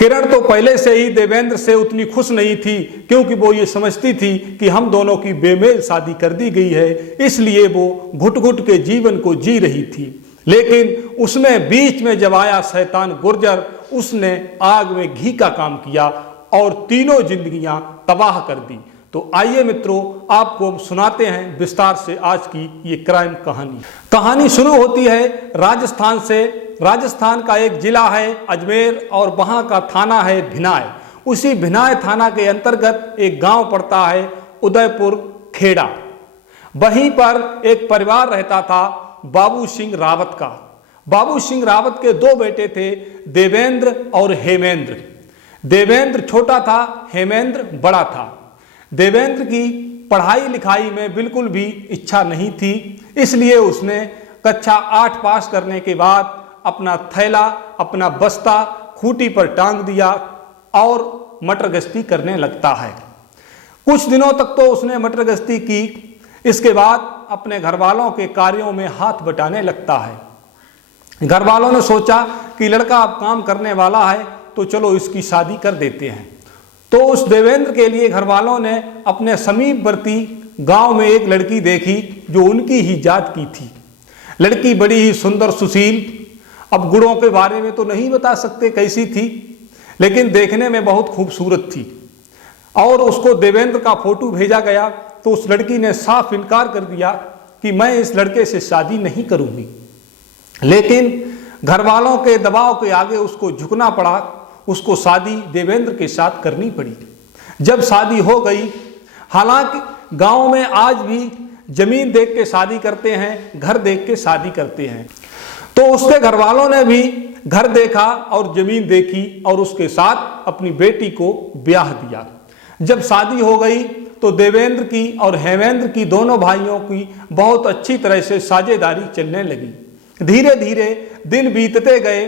किरण तो पहले से ही देवेंद्र से उतनी खुश नहीं थी, क्योंकि वो ये समझती थी कि हम दोनों की बेमेल शादी कर दी गई है, इसलिए वो घुट घुट के जीवन को जी रही थी। लेकिन उसमें बीच में जब आया शैतान गुर्जर, उसने आग में घी का काम किया और तीनों जिंदगियां तबाह कर दी। तो आइए मित्रों, आपको सुनाते हैं विस्तार से आज की ये क्राइम कहानी। कहानी शुरू होती है राजस्थान से। राजस्थान का एक जिला है अजमेर और वहां का थाना है भिनाय। उसी भिनाय थाना के अंतर्गत एक गांव पड़ता है उदयपुर खेड़ा। वहीं पर एक परिवार रहता था बाबू सिंह रावत का। बाबू सिंह रावत के दो बेटे थे, देवेंद्र और हेमेंद्र। देवेंद्र छोटा था, हेमेंद्र बड़ा था। देवेंद्र की पढ़ाई लिखाई में बिल्कुल भी इच्छा नहीं थी, इसलिए उसने कक्षा 8 पास करने के बाद अपना थैला, अपना बस्ता खूंटी पर टांग दिया और मटर गश्ती करने लगता है। कुछ दिनों तक तो उसने मटर गश्ती की। इसके बाद अपने घर वालों के कार्यों में हाथ बटाने लगता है। घर वालों ने सोचा कि लड़का अब काम करने वाला है, तो चलो इसकी शादी कर देते हैं। तो उस देवेंद्र के लिए घर वालों ने अपने समीपवर्ती गांव में एक लड़की देखी जो उनकी ही जात की थी। लड़की बड़ी ही सुंदर सुशील, अब गुणों के बारे में तो नहीं बता सकते कैसी थी, लेकिन देखने में बहुत खूबसूरत थी। और उसको देवेंद्र का फोटो भेजा गया, तो उस लड़की ने साफ इनकार कर दिया कि मैं इस लड़के से शादी नहीं करूंगी। लेकिन घर वालों के दबाव के आगे उसको झुकना पड़ा। उसको शादी देवेंद्र के साथ करनी पड़ी। जब शादी हो गई, हालांकि गांव में आज भी जमीन देख के शादी करते हैं, घर देख के शादी करते हैं, तो उसके घर वालों ने भी घर देखा और जमीन देखी और उसके साथ अपनी बेटी को ब्याह दिया। जब शादी हो गई तो देवेंद्र की और हेमेंद्र की, दोनों भाइयों की बहुत अच्छी तरह से साझेदारी चलने लगी। धीरे धीरे दिन बीतते गए।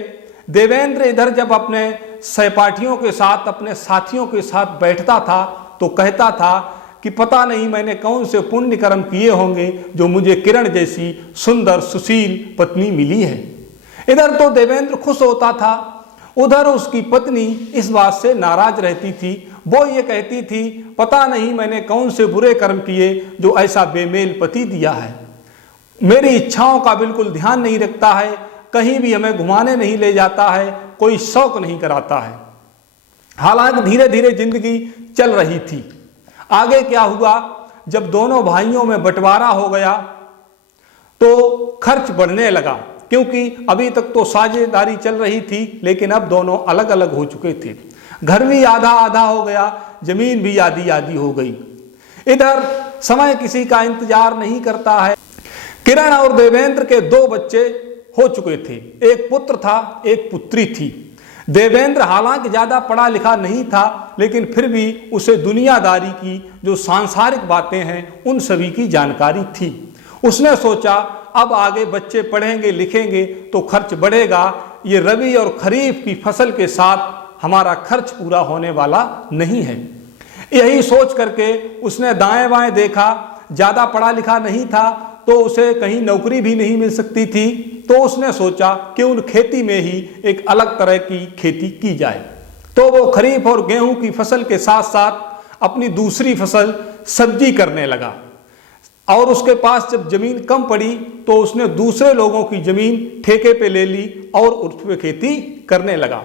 देवेंद्र इधर जब अपने सहपाठियों के साथ, अपने साथियों के साथ बैठता था तो कहता था कि पता नहीं मैंने कौन से पुण्य कर्म किए होंगे जो मुझे किरण जैसी सुंदर सुशील पत्नी मिली है। इधर तो देवेंद्र खुश होता था, उधर उसकी पत्नी इस बात से नाराज रहती थी। वो ये कहती थी पता नहीं मैंने कौन से बुरे कर्म किए जो ऐसा बेमेल पति दिया है। मेरी इच्छाओं का बिल्कुल ध्यान नहीं रखता है, कहीं भी हमें घुमाने नहीं ले जाता है, कोई शौक नहीं कराता है। हालांकि धीरे धीरे जिंदगी चल रही थी। आगे क्या हुआ, जब दोनों भाइयों में बंटवारा हो गया तो खर्च बढ़ने लगा, क्योंकि अभी तक तो साझेदारी चल रही थी, लेकिन अब दोनों अलग अलग हो चुके थे। घर भी आधा आधा हो गया, जमीन भी आधी आधी हो गई। इधर समय किसी का इंतजार नहीं करता है। किरण और देवेंद्र के 2 बच्चे हो चुके थे, एक पुत्र था, एक पुत्री थी। देवेंद्र हालांकि ज्यादा पढ़ा लिखा नहीं था, लेकिन फिर भी उसे दुनियादारी की जो सांसारिक बातें हैं उन सभी की जानकारी थी। उसने सोचा अब आगे बच्चे पढ़ेंगे लिखेंगे तो खर्च बढ़ेगा, ये रबी और खरीफ की फसल के साथ हमारा खर्च पूरा होने वाला नहीं है। यही सोच करके उसने दाएं बाएं देखा। ज्यादा पढ़ा लिखा नहीं था तो उसे कहीं नौकरी भी नहीं मिल सकती थी, तो उसने सोचा कि उन खेती में ही एक अलग तरह की खेती की जाए। तो वो खरीफ और गेहूं की फसल के साथ साथ अपनी दूसरी फसल सब्जी करने लगा। और उसके पास जब जमीन कम पड़ी तो उसने दूसरे लोगों की जमीन ठेके पे ले ली और उस पर खेती करने लगा।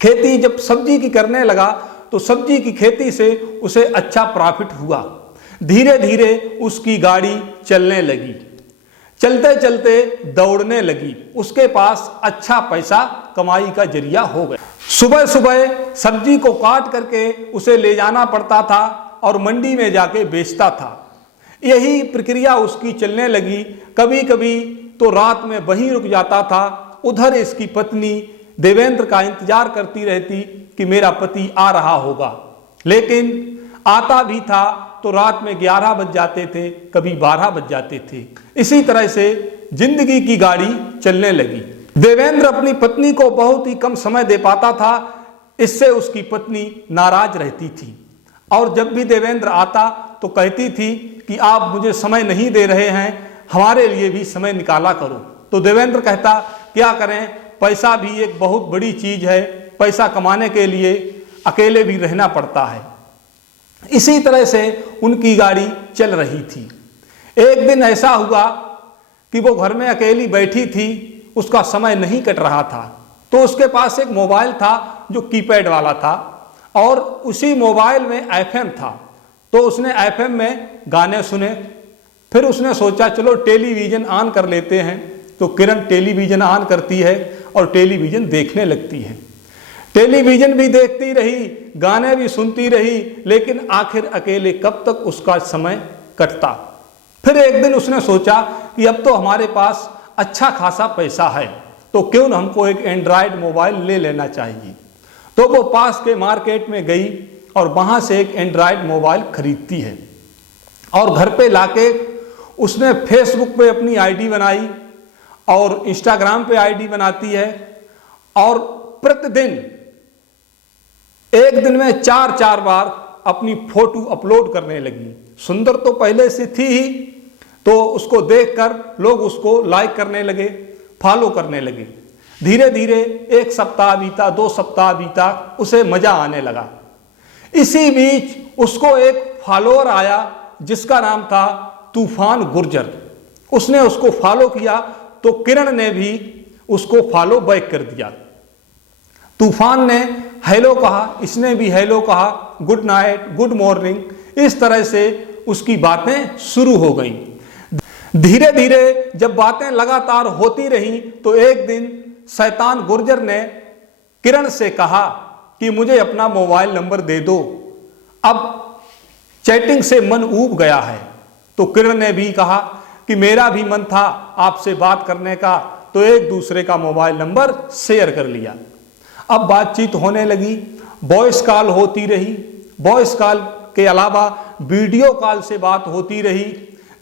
खेती जब सब्जी की करने लगा तो सब्जी की खेती से उसे अच्छा प्रॉफिट हुआ। धीरे धीरे उसकी गाड़ी चलने लगी, चलते चलते दौड़ने लगी। उसके पास अच्छा पैसा कमाई का जरिया हो गया। सुबह सुबह सब्जी को काट करके उसे ले जाना पड़ता था और मंडी में जाके बेचता था। यही प्रक्रिया उसकी चलने लगी। कभी कभी तो रात में वहीं रुक जाता था। उधर इसकी पत्नी देवेंद्र का इंतजार करती रहती कि मेरा पति आ रहा होगा, लेकिन आता भी था तो रात में 11 बज जाते थे, कभी 12 बज जाते थे। इसी तरह से जिंदगी की गाड़ी चलने लगी। देवेंद्र अपनी पत्नी को बहुत ही कम समय दे पाता था, इससे उसकी पत्नी नाराज रहती थी। और जब भी देवेंद्र आता तो कहती थी कि आप मुझे समय नहीं दे रहे हैं, हमारे लिए भी समय निकाला करो। तो देवेंद्र कहता क्या करें, पैसा भी एक बहुत बड़ी चीज है, पैसा कमाने के लिए अकेले भी रहना पड़ता है। इसी तरह से उनकी गाड़ी चल रही थी। एक दिन ऐसा हुआ कि वो घर में अकेली बैठी थी, उसका समय नहीं कट रहा था, तो उसके पास एक मोबाइल था जो कीपैड वाला था और उसी मोबाइल में एफएम था। तो उसने एफएम में गाने सुने। फिर उसने सोचा चलो टेलीविज़न ऑन कर लेते हैं। तो किरण टेलीविज़न ऑन करती है और टेलीविज़न देखने लगती है। टेलीविज़न भी देखती रही, गाने भी सुनती रही, लेकिन आखिर अकेले कब तक उसका समय कटता। फिर एक दिन उसने सोचा कि अब तो हमारे पास अच्छा खासा पैसा है, तो क्यों न हमको एक एंड्रॉयड मोबाइल ले लेना चाहिए। तो वो पास के मार्केट में गई और वहाँ से एक एंड्रॉयड मोबाइल खरीदती है और घर पे लाके उसने फेसबुक पे अपनी आईडी बनाई और इंस्टाग्राम पे आईडी बनाती है और प्रतिदिन एक दिन में 4-4 बार अपनी फोटो अपलोड करने लगी। सुंदर तो पहले से थी ही, तो उसको देखकर लोग उसको लाइक करने लगे, फॉलो करने लगे। धीरे धीरे 1 सप्ताह बीता, 2 सप्ताह बीता, उसे मजा आने लगा। इसी बीच उसको एक फॉलोअर आया जिसका नाम था तूफान गुर्जर। उसने उसको फॉलो किया तो किरण ने भी उसको फॉलो बैक कर दिया। तूफान ने हेलो कहा, इसने भी हेलो कहा, गुड नाइट, गुड मॉर्निंग, इस तरह से उसकी बातें शुरू हो गईं। धीरे धीरे जब बातें लगातार होती रहीं तो एक दिन शैतान गुर्जर ने किरण से कहा कि मुझे अपना मोबाइल नंबर दे दो, अब चैटिंग से मन ऊब गया है। तो किरण ने भी कहा कि मेरा भी मन था आपसे बात करने का, तो एक दूसरे का मोबाइल नंबर शेयर कर लिया। अब बातचीत होने लगी, वॉइस कॉल होती रही, वॉइस कॉल के अलावा वीडियो कॉल से बात होती रही।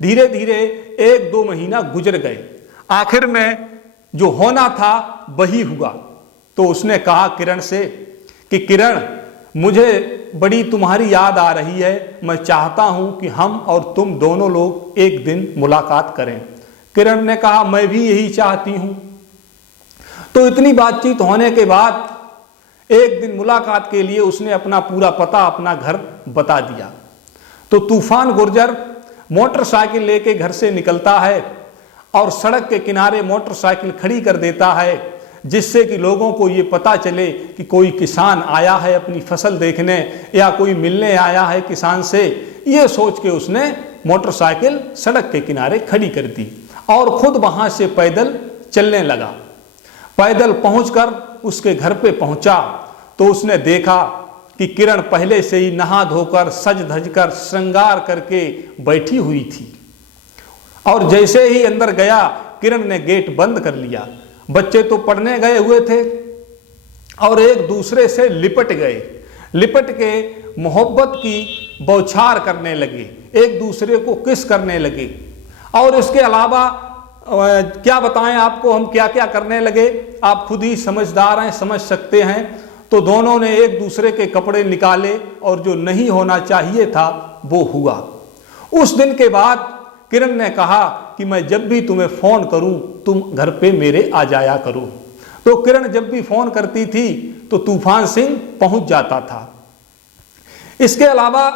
धीरे धीरे 1-2 महीना गुजर गए। आखिर में जो होना था वही हुआ। तो उसने कहा किरण से कि किरण, मुझे बड़ी तुम्हारी याद आ रही है, मैं चाहता हूं कि हम और तुम दोनों लोग एक दिन मुलाकात करें। किरण ने कहा मैं भी यही चाहती हूं। तो इतनी बातचीत होने के बाद एक दिन मुलाकात के लिए उसने अपना पूरा पता, अपना घर बता दिया। तो तूफान गुर्जर मोटरसाइकिल लेके घर से निकलता है और सड़क के किनारे मोटरसाइकिल खड़ी कर देता है, जिससे कि लोगों को ये पता चले कि कोई किसान आया है अपनी फसल देखने या कोई मिलने आया है किसान से। ये सोच के उसने मोटरसाइकिल सड़क के किनारे खड़ी कर दी और खुद वहां से पैदल चलने लगा। पैदल पहुंचकर उसके घर पे पहुंचा तो उसने देखा कि किरण पहले से ही नहा धोकर सज धज कर श्रृंगार करके बैठी हुई थी। और जैसे ही अंदर गया किरण ने गेट बंद कर लिया। बच्चे तो पढ़ने गए हुए थे और एक दूसरे से लिपट गए, लिपट के मोहब्बत की बौछार करने लगे, एक दूसरे को किस करने लगे। और इसके अलावा क्या बताएं आपको हम क्या क्या करने लगे, आप खुद ही समझदार हैं, समझ सकते हैं। तो दोनों ने एक दूसरे के कपड़े निकाले और जो नहीं होना चाहिए था वो हुआ। उस दिन के बाद किरण ने कहा कि मैं जब भी तुम्हें फोन करूं तुम घर पे मेरे आ जाया करो। तो किरण जब भी फोन करती थी तो तूफान सिंह पहुंच जाता था। इसके अलावा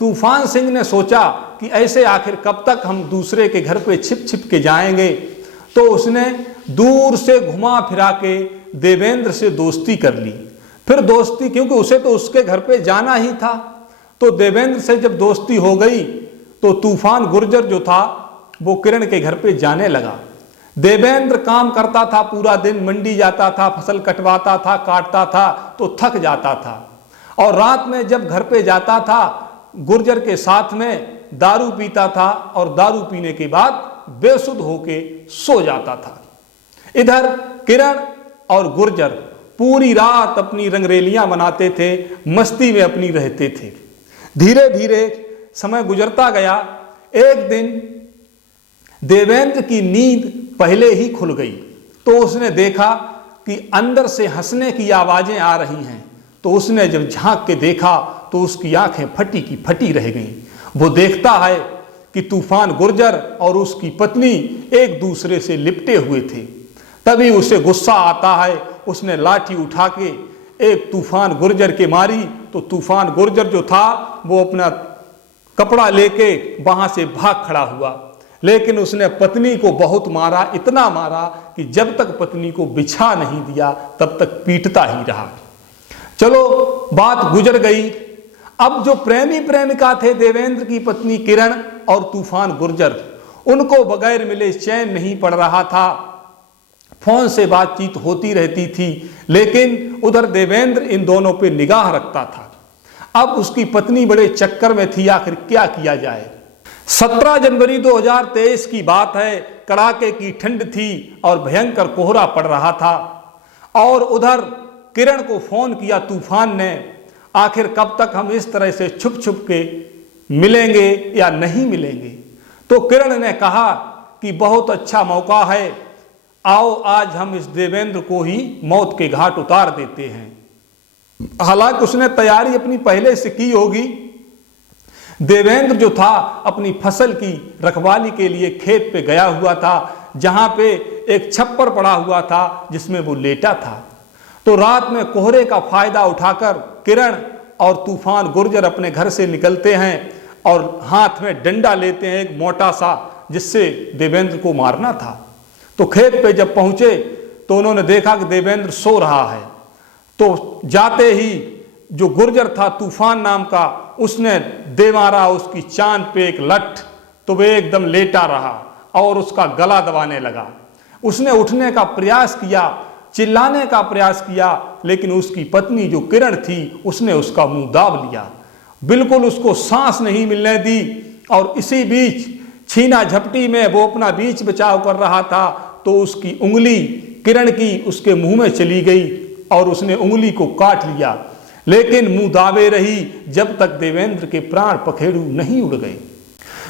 तूफान सिंह ने सोचा कि ऐसे आखिर कब तक हम दूसरे के घर पे छिप छिप के जाएंगे। तो उसने दूर से घुमा फिरा के देवेंद्र से दोस्ती कर ली। फिर दोस्ती, क्योंकि उसे तो उसके घर पे जाना ही था, तो देवेंद्र से जब दोस्ती हो गई तो तूफान गुर्जर जो था वो किरण के घर पे जाने लगा। देवेंद्र काम करता था पूरा दिन, मंडी जाता था, फसल कटवाता था, काटता था, तो थक जाता था। और रात में जब घर पे जाता था गुर्जर के साथ में दारू पीता था और दारू पीने के बाद बेसुध होके सो जाता था। इधर किरण और गुर्जर पूरी रात अपनी रंगरेलियां मनाते थे, मस्ती में अपनी रहते थे। धीरे धीरे समय गुजरता गया। एक दिन देवेंद्र की नींद पहले ही खुल गई तो उसने देखा कि अंदर से हंसने की आवाजें आ रही हैं। तो उसने जब झांक के देखा तो उसकी आंखें फटी की फटी रह गईं। वो देखता है कि तूफान गुर्जर और उसकी पत्नी एक दूसरे से लिपटे हुए थे। तभी उसे गुस्सा आता है, उसने लाठी उठा के एक तूफान गुर्जर के मारी तो तूफान गुर्जर जो था वो अपना कपड़ा लेके वहां से भाग खड़ा हुआ, लेकिन उसने पत्नी को बहुत मारा, इतना मारा कि जब तक पत्नी को बिछा नहीं दिया तब तक पीटता ही रहा। चलो बात गुजर गई। अब जो प्रेमी प्रेमिका थे देवेंद्र की पत्नी किरण और तूफान गुर्जर, उनको बगैर मिले चैन नहीं पड़ रहा था। फोन से बातचीत होती रहती थी, लेकिन उधर देवेंद्र इन दोनों पे निगाह रखता था। अब उसकी पत्नी बड़े चक्कर में थी, आखिर क्या किया जाए। 17 जनवरी 2023 की बात है। कड़ाके की ठंड थी और भयंकर कोहरा पड़ रहा था। और उधर किरण को फोन किया तूफान ने, आखिर कब तक हम इस तरह से छुप छुप के मिलेंगे या नहीं मिलेंगे। तो किरण ने कहा कि बहुत अच्छा मौका है, आओ आज हम इस देवेंद्र को ही मौत के घाट उतार देते हैं। हालांकि उसने तैयारी अपनी पहले से की होगी। देवेंद्र जो था अपनी फसल की रखवाली के लिए खेत पे गया हुआ था, जहां पे एक छप्पर पड़ा हुआ था जिसमें वो लेटा था। तो रात में कोहरे का फायदा उठाकर किरण और तूफान गुर्जर अपने घर से निकलते हैं और हाथ में डंडा लेते हैं एक मोटा सा, जिससे देवेंद्र को मारना था। तो खेत पे जब पहुंचे तो उन्होंने देखा कि देवेंद्र सो रहा है। तो जाते ही जो गुर्जर था तूफान नाम का, उसने दे मारा उसकी चांद पे एक लठ, तो वे एकदम लेटा रहा और उसका गला दबाने लगा। उसने उठने का प्रयास किया, चिल्लाने का प्रयास किया, लेकिन उसकी पत्नी जो किरण थी उसने उसका मुंह दाब लिया, बिल्कुल उसको सांस नहीं मिलने दी। और इसी बीच छीना झपटी में वो अपना बीच बचाव कर रहा था, तो उसकी उंगली किरण की उसके मुंह में चली गई और उसने उंगली को काट लिया, लेकिन मुंह दाबे रही जब तक देवेंद्र के प्राण पखेरु नहीं उड़ गए।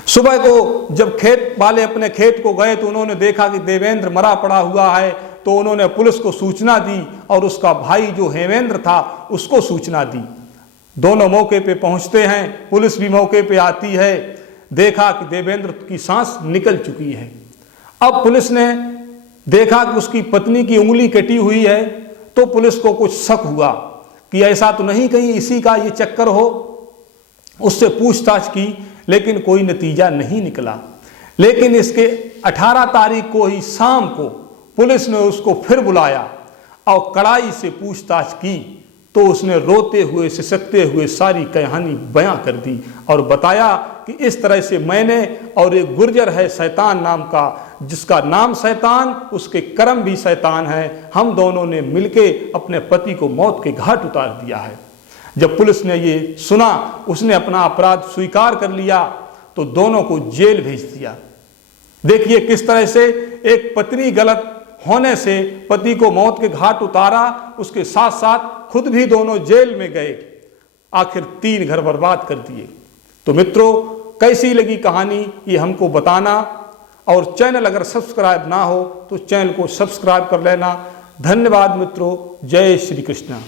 सुबह को जब खेत वाले अपने खेत को गए तो उन्होंने देखा कि देवेंद्र मरा पड़ा हुआ है। तो उन्होंने पुलिस को सूचना दी और उसका भाई जो हेमेंद्र था उसको सूचना दी। दोनों मौके पे पहुंचते हैं, पुलिस भी मौके पे आती है। देखा कि देवेंद्र की सांस निकल चुकी है। अब पुलिस ने देखा कि उसकी पत्नी की उंगली कटी हुई है, तो पुलिस को कुछ शक हुआ कि ऐसा तो नहीं कहीं इसी का ये चक्कर हो। उससे पूछताछ की, लेकिन कोई नतीजा नहीं निकला। लेकिन इसके 18 तारीख को ही शाम को पुलिस ने उसको फिर बुलाया और कड़ाई से पूछताछ की, तो उसने रोते हुए सिसकते हुए सारी कहानी बयां कर दी और बताया कि इस तरह से मैंने और एक गुर्जर है शैतान नाम का, जिसका नाम शैतान, उसके कर्म भी शैतान है, हम दोनों ने मिलके अपने पति को मौत के घाट उतार दिया है। जब पुलिस ने ये सुना, उसने अपना अपराध स्वीकार कर लिया, तो दोनों को जेल भेज दिया। देखिए किस तरह से एक पत्नी गलत होने से पति को मौत के घाट उतारा, उसके साथ साथ खुद भी दोनों जेल में गए, आखिर 3 घर बर्बाद कर दिए। तो मित्रों, कैसी लगी कहानी ये हमको बताना, और चैनल अगर सब्सक्राइब ना हो तो चैनल को सब्सक्राइब कर लेना। धन्यवाद मित्रों, जय श्री कृष्ण।